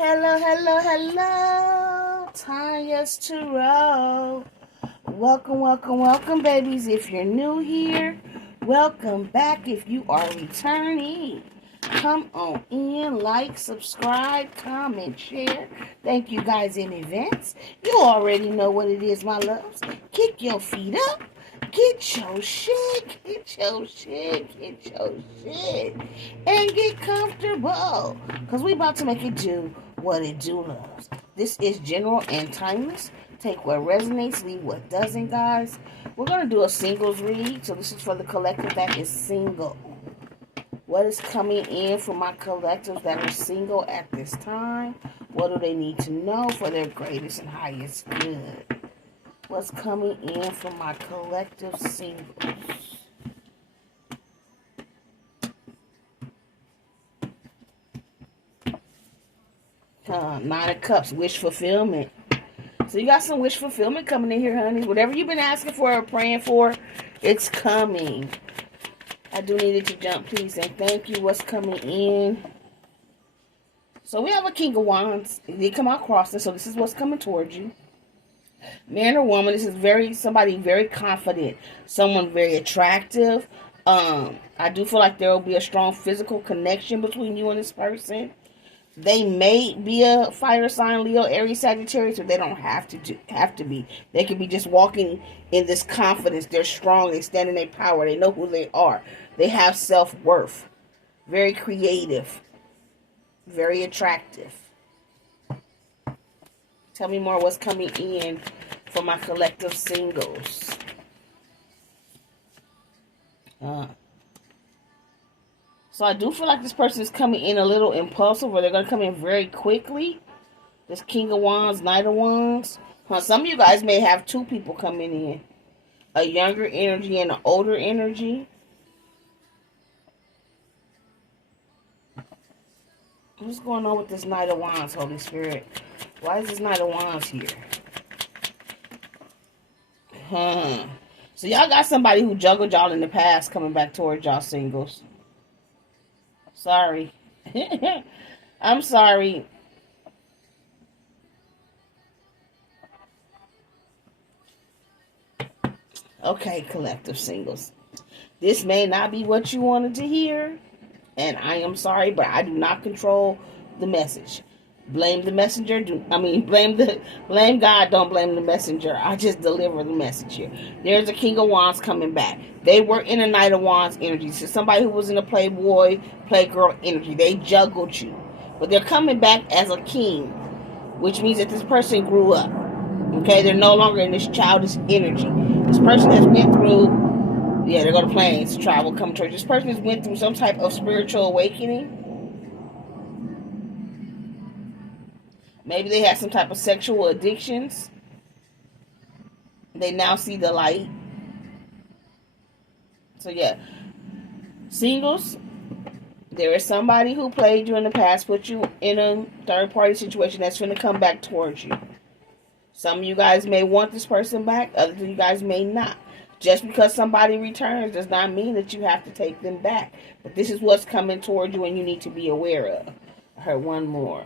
Hello, hello, hello. Tanya's Tarot. Welcome, welcome, welcome, babies. If you're new here, welcome back. If you are returning, come on in, like, subscribe, comment, share. Thank you guys in advance. You already know what it is, my loves. Kick your feet up. Get your shit, and get comfortable. Because we about to make it do what it do, loves. This is general and timeless. Take what resonates, leave what doesn't, guys. We're going to do a singles read. So this is for the collective that is single. What is coming in for my collectives that are single at this time? What do they need to know for their greatest and highest good? What's coming in from my collective singles? Nine of Cups, wish fulfillment. So you got some wish fulfillment coming in here, honey. Whatever you've been asking for or praying for, it's coming. I do need it to jump, please, and thank you. What's coming in? So we have a King of Wands. It did come out crossing, so this is what's coming towards you. Man or woman, this is somebody very confident, someone very attractive. I do feel like there will be a strong physical connection between you and this person. They may be a fire sign, Leo, Aries, Sagittarius, but they don't have to be. They could be just walking in this confidence. They're strong. They stand in their power. They know who they are. They have self-worth. Very creative. Very attractive. Tell me more what's coming in for my collective singles. So I do feel like this person is coming in a little impulsive, or they're going to come in very quickly. This King of Wands, Knight of Wands. Some of you guys may have two people coming in. A younger energy and an older energy. What's going on with this Knight of Wands, Holy Spirit? Why is this Knight of Wands here? So y'all got somebody who juggled y'all in the past coming back towards y'all singles. Sorry. I'm sorry. Okay, collective singles. This may not be what you wanted to hear. And I am sorry, but I do not control the message. Blame the messenger. Blame God. Don't blame the messenger. I just deliver the message here. There's a King of Wands coming back. They were in a Knight of Wands energy. So somebody who was in a playboy, playgirl energy. They juggled you. But they're coming back as a king. Which means that this person grew up. Okay? They're no longer in this childish energy. This person has went through... Yeah, they're going to planes, travel, come towards. This person has went through some type of spiritual awakening. Maybe they had some type of sexual addictions. They now see the light. So yeah. Singles. There is somebody who played you in the past, put you in a third party situation that's going to come back towards you. Some of you guys may want this person back. Others of you guys may not. Just because somebody returns does not mean that you have to take them back. But this is what's coming towards you and you need to be aware of. I heard one more.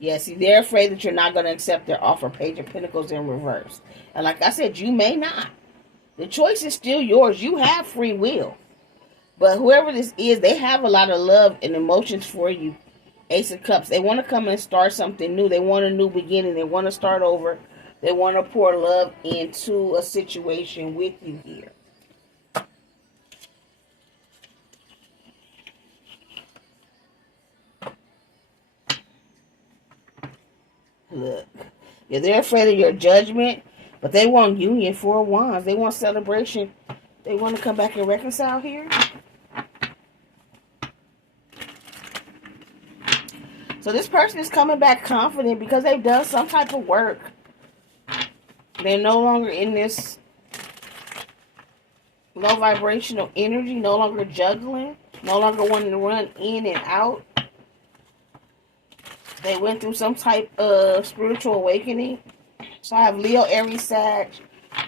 Yeah, see, they're afraid that you're not going to accept their offer. Page of Pentacles in reverse. And like I said, you may not. The choice is still yours. You have free will. But whoever this is, they have a lot of love and emotions for you. Ace of Cups. They want to come and start something new. They want a new beginning. They want to start over. They want to pour love into a situation with you here. Look. Yeah, they're afraid of your judgment, but they want union, 4 of Wands. They want celebration. They want to come back and reconcile here. So this person is coming back confident because they've done some type of work. They're no longer in this low vibrational energy, no longer juggling, no longer wanting to run in and out. They went through some type of spiritual awakening. So I have Leo, Aries, Sag,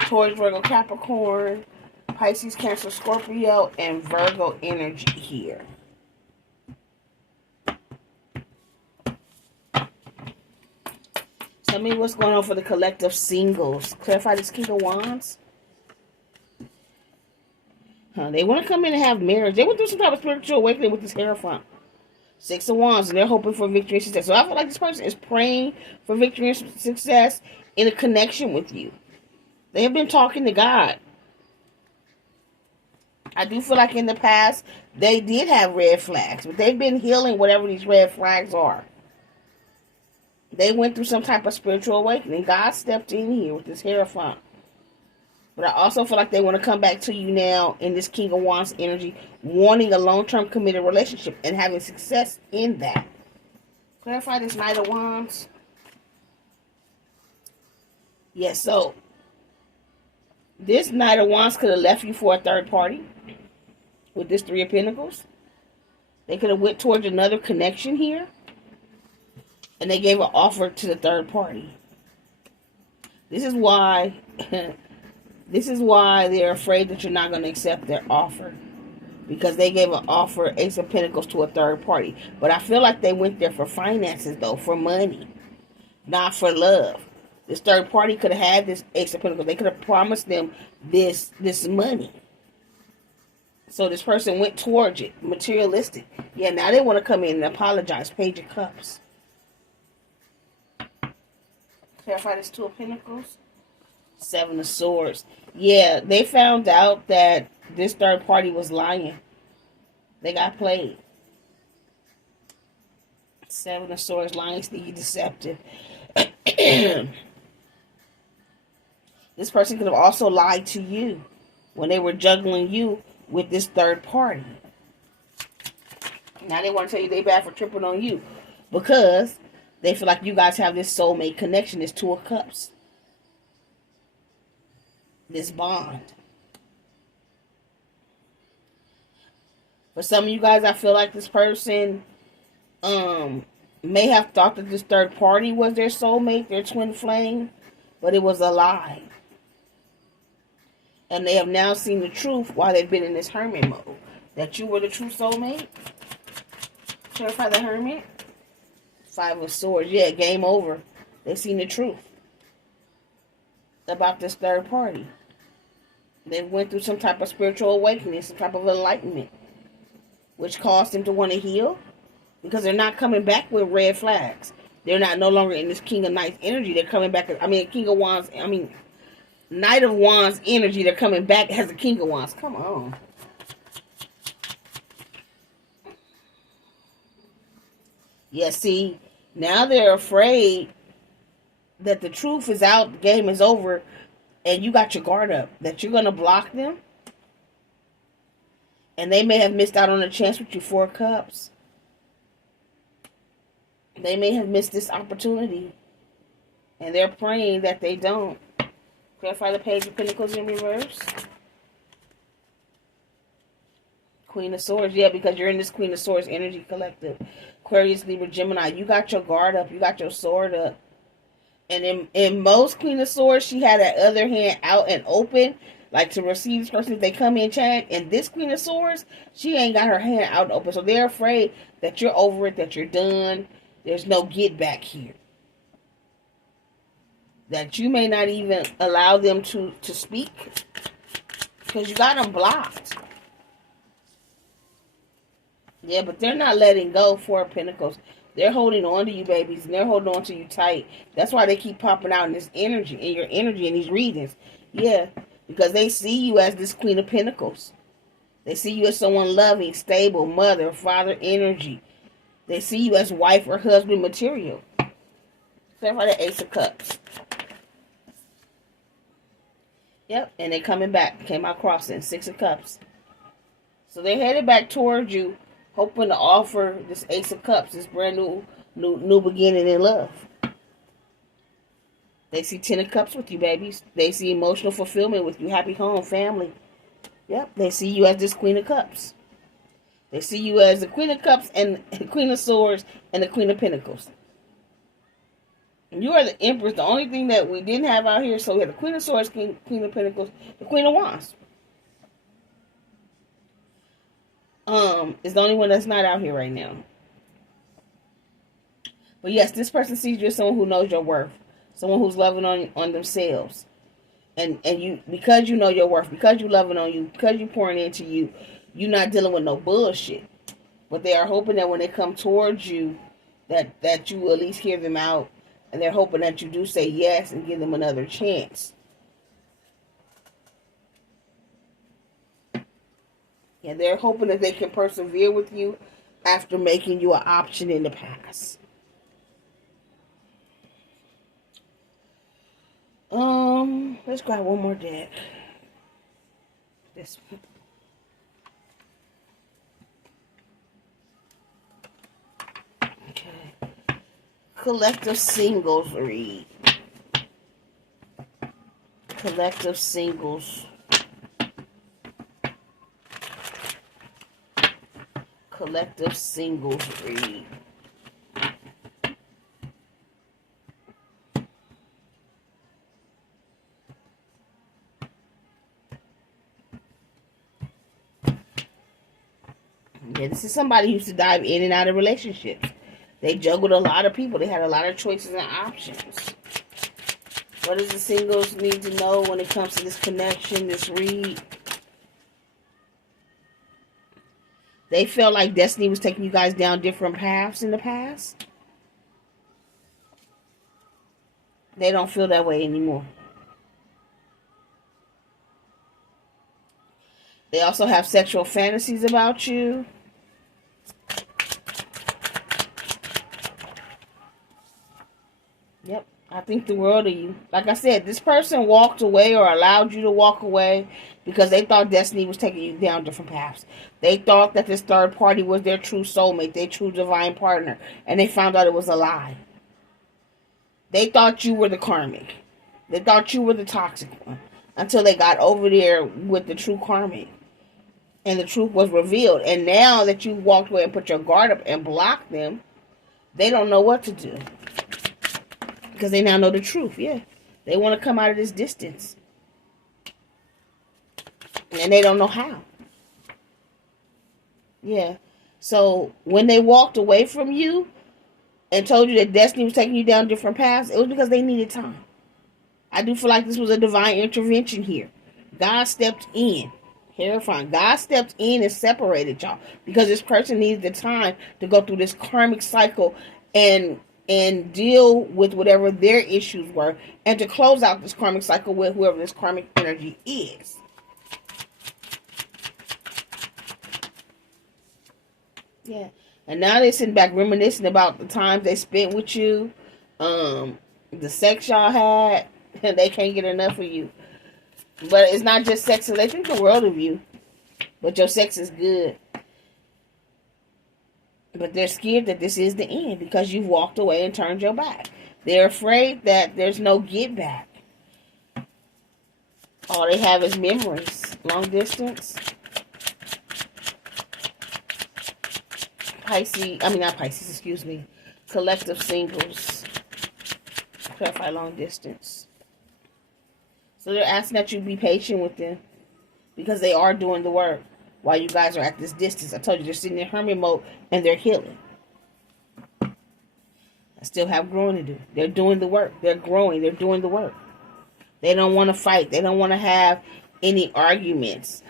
Taurus, Virgo, Capricorn, Pisces, Cancer, Scorpio, and Virgo energy here. Tell me what's going on for the collective singles. Clarify this King of Wands. They want to come in and have marriage. They went through some type of spiritual awakening with this Hierophant. 6 of Wands, and they're hoping for victory and success. So I feel like this person is praying for victory and success in a connection with you. They have been talking to God. I do feel like in the past, they did have red flags, but they've been healing whatever these red flags are. They went through some type of spiritual awakening. God stepped in here with this Hierophant. But I also feel like they want to come back to you now in this King of Wands energy, wanting a long-term committed relationship and having success in that. Clarify this Knight of Wands. Yes, so this Knight of Wands could have left you for a third party with this 3 of Pentacles. They could have went towards another connection here. And they gave an offer to the third party. This is why they're afraid that you're not going to accept their offer. Because they gave an offer, Ace of Pentacles, to a third party. But I feel like they went there for finances, though, for money. Not for love. This third party could have had this Ace of Pentacles. They could have promised them this money. So this person went towards it. Materialistic. Yeah, now they want to come in and apologize. Page of Cups. Clarify this 2 of Pentacles. 7 of Swords. Yeah, they found out that this third party was lying. They got played. 7 of Swords, lying, sneaky, deceptive. This person could have also lied to you when they were juggling you with this third party. Now they want to tell you they bad for tripping on you because they feel like you guys have this soulmate connection, this 2 of Cups. This bond. For some of you guys, I feel like this person may have thought that this third party was their soulmate, their twin flame, but it was a lie. And they have now seen the truth while they've been in this hermit mode. That you were the true soulmate. Clarify the hermit. 5 of Swords. Yeah, game over. They've seen the truth about this third party. They went through some type of spiritual awakening, some type of enlightenment, which caused them to want to heal because they're not coming back with red flags. They're not no longer in this King of Knights energy. They're coming back. King of Wands. Knight of Wands energy. They're coming back as a King of Wands. Come on. Yeah, see, now they're afraid that the truth is out, the game is over, and you got your guard up, that you're going to block them. And they may have missed out on a chance with your 4 of Cups. They may have missed this opportunity. And they're praying that they don't. Clarify the Page of Pentacles in reverse. Queen of Swords. Yeah, because you're in this Queen of Swords energy collective. Aquarius, Libra, Gemini. You got your guard up. You got your sword up. And in most Queen of Swords, she had that other hand out and open, like to receive this person if they come in chat. And this Queen of Swords, she ain't got her hand out and open. So they're afraid that you're over it, that you're done. There's no get back here. That you may not even allow them to speak. Because you got them blocked. Yeah, but they're not letting go. 4 of Pentacles. They're holding on to you, babies, and they're holding on to you tight. That's why they keep popping out in this energy, in your energy, in these readings. Yeah, because they see you as this Queen of Pentacles. They see you as someone loving, stable, mother, father energy. They see you as wife or husband material. Except for the Ace of Cups. Yep, and they're coming back. Came out crossing. 6 of Cups. So they're headed back towards you, hoping to offer this Ace of Cups, this brand new beginning in love. They see 10 of Cups with you, babies. They see emotional fulfillment with you, happy home, family. Yep, they see you as this Queen of Cups. They see you as the Queen of Cups and the Queen of Swords and the Queen of Pentacles. And you are the Empress, the only thing that we didn't have out here. So we have the Queen of Swords, Queen of Pentacles, the Queen of Wands. Is the only one that's not out here right now. But yes, this person sees you as someone who knows your worth. Someone who's loving on themselves. And you, because you know your worth, because you loving on you, because you pouring into you, you're not dealing with no bullshit. But they are hoping that when they come towards you, that you will at least hear them out. And they're hoping that you do say yes and give them another chance. And they're hoping that they can persevere with you after making you an option in the past. Let's grab one more deck. This one. Okay. Collective singles read. Collective singles. Collective singles read. Yeah, this is somebody who used to dive in and out of relationships. They juggled a lot of people. They had a lot of choices and options. What does the singles need to know when it comes to this connection, this read? They felt like destiny was taking you guys down different paths in the past. They don't feel that way anymore. They also have sexual fantasies about you. Yep, I think the world of you. Like I said, this person walked away or allowed you to walk away because they thought destiny was taking you down different paths. They thought that this third party was their true soulmate, their true divine partner, and they found out it was a lie. They thought you were the karmic. They thought you were the toxic one until they got over there with the true karmic. And the truth was revealed. And now that you walked away and put your guard up and blocked them, they don't know what to do. Because they now know the truth, yeah. They want to come out of this distance. And they don't know how. Yeah. So, when they walked away from you and told you that destiny was taking you down different paths, it was because they needed time. I do feel like this was a divine intervention here. God stepped in. Terrifying. God stepped in and separated y'all because this person needs the time to go through this karmic cycle and deal with whatever their issues were and to close out this karmic cycle with whoever this karmic energy is. Yeah. And now they're sitting back reminiscing about the times they spent with you, the sex y'all had, and they can't get enough of you. But it's not just sex. They think the world of you. But your sex is good. But they're scared that this is the end because you've walked away and turned your back. They're afraid that there's no get back. All they have is memories. Long distance. Pisces, Collective singles. Clarify long distance. So they're asking that you be patient with them because they are doing the work while you guys are at this distance. I told you they're sitting in hermit mode and they're healing. I still have growing to do. They're doing the work. They're growing. They're doing the work. They don't want to fight. They don't want to have any arguments.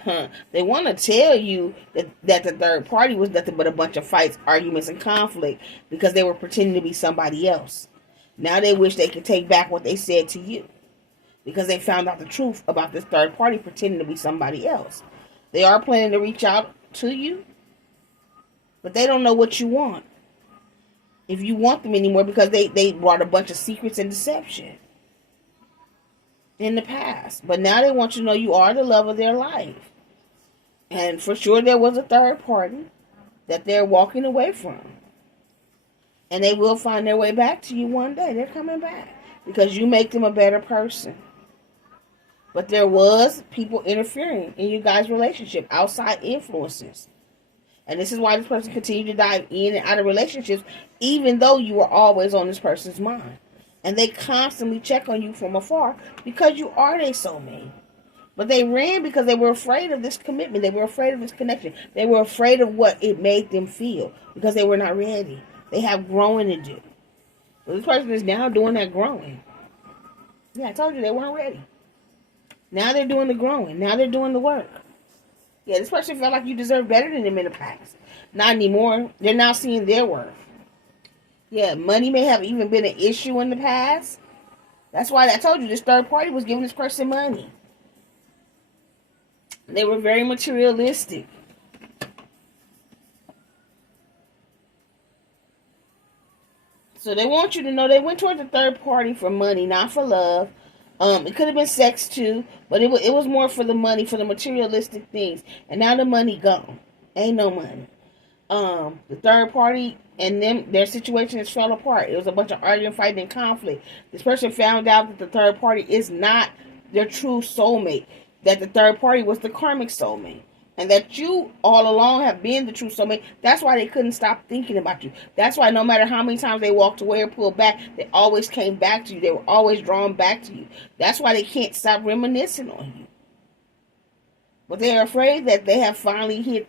They want to tell you that the third party was nothing but a bunch of fights, arguments, and conflict because they were pretending to be somebody else. Now they wish they could take back what they said to you. Because they found out the truth about this third party pretending to be somebody else. They are planning to reach out to you. But they don't know what you want. If you want them anymore because they brought a bunch of secrets and deception. In the past. But now they want you to know you are the love of their life. And for sure there was a third party that they're walking away from. And they will find their way back to you one day. They're coming back. Because you make them a better person. But there was people interfering in you guys' relationship, outside influences. And this is why this person continued to dive in and out of relationships, even though you were always on this person's mind. And they constantly check on you from afar because you are their soulmate. But they ran because they were afraid of this commitment. They were afraid of this connection. They were afraid of what it made them feel because they were not ready. They have growing to do. But this person is now doing that growing. Yeah, I told you they weren't ready. Now they're doing the growing. Now they're doing the work. Yeah, this person felt like you deserved better than them in the past. Not anymore. They're now seeing their worth. Yeah, money may have even been an issue in the past. That's why I told you this third party was giving this person money. They were very materialistic. So they want you to know they went towards the third party for money, not for love. It could have been sex too, but it was more for the money, for the materialistic things. And now the money gone. Ain't no money. The third party and their situation has fell apart. It was a bunch of arguing, fighting, and conflict. This person found out that the third party is not their true soulmate. That the third party was the karmic soulmate. And that you all along have been the true soulmate. That's why they couldn't stop thinking about you. That's why no matter how many times they walked away or pulled back, they always came back to you. They were always drawn back to you. That's why they can't stop reminiscing on you. But they're afraid that they have finally hit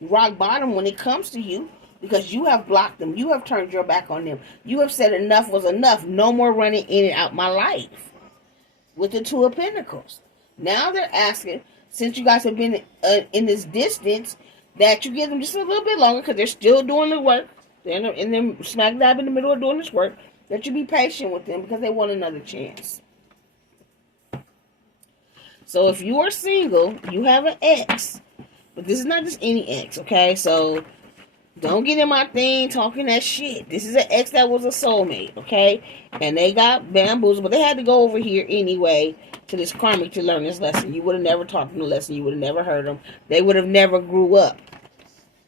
rock bottom when it comes to you, because you have blocked them. You have turned your back on them. You have said enough was enough. No more running in and out my life. With the Two of Pentacles. Now they're asking, since you guys have been in this distance, that you give them just a little bit longer, because they're still doing the work. They're smack dab in the middle of doing this work. That you be patient with them, because they want another chance. So if you are single, you have an ex. But this is not just any ex, okay? So don't get in my thing talking that shit. This is an ex that was a soulmate, okay? And they got bamboozled, but they had to go over here anyway to this karmic to learn this lesson. You would have never taught them the lesson. You would have never heard them. They would have never grew up.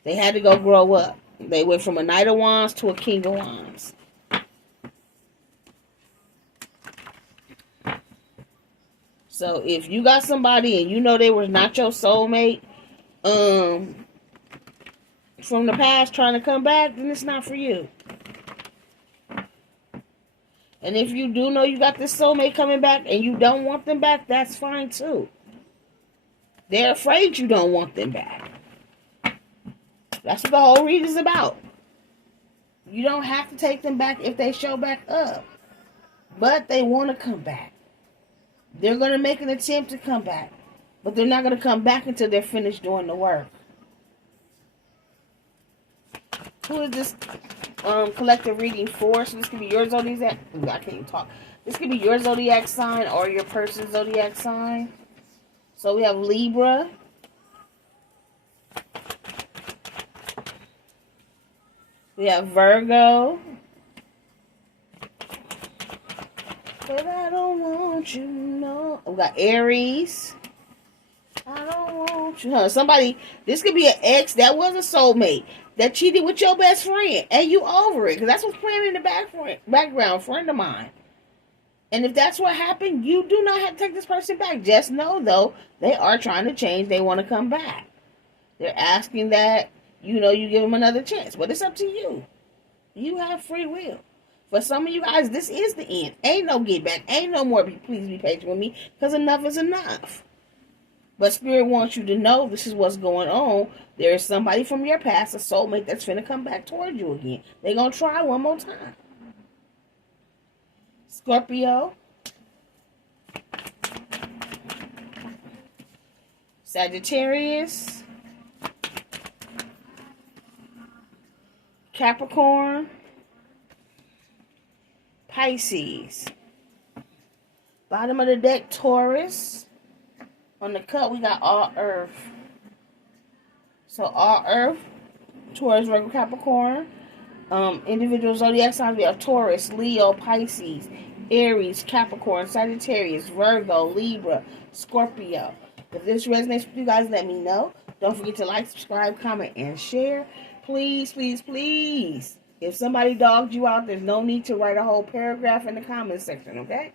They had to go grow up. They went from a Knight of Wands to a King of Wands. So if you got somebody and you know they was not your soulmate, from the past trying to come back, then it's not for you. And if you do know you got this soulmate coming back and you don't want them back, that's fine too. They're afraid you don't want them back. That's what the whole read is about. You don't have to take them back if they show back up. But they want to come back. They're going to make an attempt to come back. But they're not going to come back until they're finished doing the work. Who is this collective reading for? So this could be your zodiac. I can't even talk. This could be your zodiac sign or your person's zodiac sign. So we have Libra. We have Virgo. But I don't want you, no. We got Aries. I don't want you. Huh? Somebody, this could be an ex that was a soulmate that cheated with your best friend, and you over it, because that's what's playing in the background, friend of mine. And if that's what happened, you do not have to take this person back. Just know, though, they are trying to change. They want to come back. They're asking that, you give them another chance. But it's up to you. You have free will. For some of you guys, this is the end. Ain't no get back. Ain't no more please be patient with me, because enough is enough. But Spirit wants you to know this is what's going on. There is somebody from your past, a soulmate, that's finna come back toward you again. They're going to try one more time. Scorpio. Sagittarius. Capricorn. Pisces. Bottom of the deck, Taurus. On the cut, we got all Earth. So all Earth, Taurus, Virgo, Capricorn. Individual zodiac signs, we have Taurus, Leo, Pisces, Aries, Capricorn, Sagittarius, Virgo, Libra, Scorpio. If this resonates with you guys, let me know. Don't forget to like, subscribe, comment, and share. Please, please, please. If somebody dogged you out, there's no need to write a whole paragraph in the comment section, okay?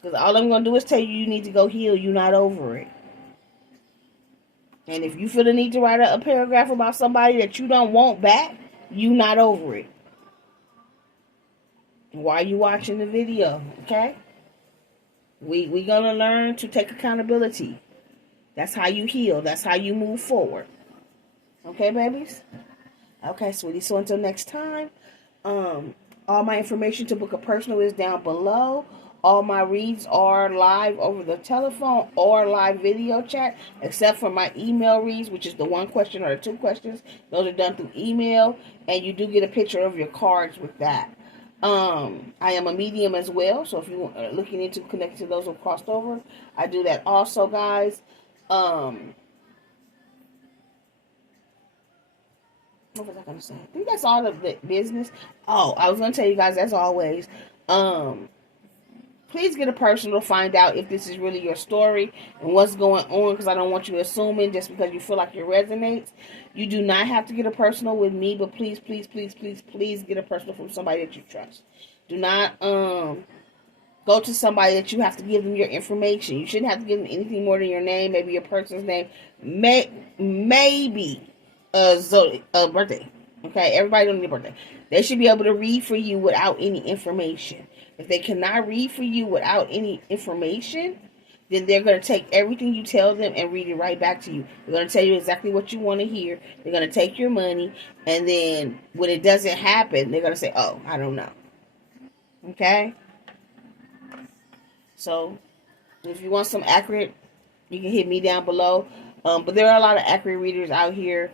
Because all I'm going to do is tell you you need to go heal. You're not over it. And if you feel the need to write a paragraph about somebody that you don't want back, you're not over it. Why are you watching the video? Okay? We're going to learn to take accountability. That's how you heal. That's how you move forward. Okay, babies? Okay, sweetie. So until next time, All my information to book a personal is down below. All my reads are live over the telephone or live video chat, except for my email reads, which is the 1 question or the 2 questions. Those are done through email, and you do get a picture of your cards with that. I am a medium as well, so if you are looking into connecting to those who crossed over, I do that also, guys. What was I going to say? I think that's all of the business. Oh, I was going to tell you guys, as always, please get a personal to find out if this is really your story and what's going on, because I don't want you assuming just because you feel like it resonates. You do not have to get a personal with me, but please, please, please, please, please get a personal from somebody that you trust. Do not go to somebody that you have to give them your information. You shouldn't have to give them anything more than your name, maybe your person's name, maybe a birthday. Okay, everybody don't need a birthday. They should be able to read for you without any information. If they cannot read for you without any information, then they're going to take everything you tell them and read it right back to you. They're going to tell you exactly what you want to hear. They're going to take your money, and then when it doesn't happen, they're going to say, oh, I don't know. Okay? So, if you want some accurate, you can hit me down below. But there are a lot of accurate readers out here.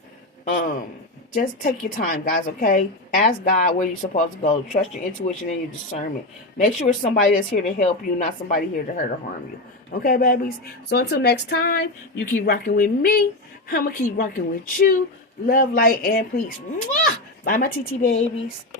Just take your time, guys, okay? Ask God where you're supposed to go. Trust your intuition and your discernment. Make sure it's somebody that's here to help you, not somebody here to hurt or harm you. Okay, babies? So until next time, you keep rocking with me. I'm going to keep rocking with you. Love, light, and peace. Mwah! Bye, my TT babies.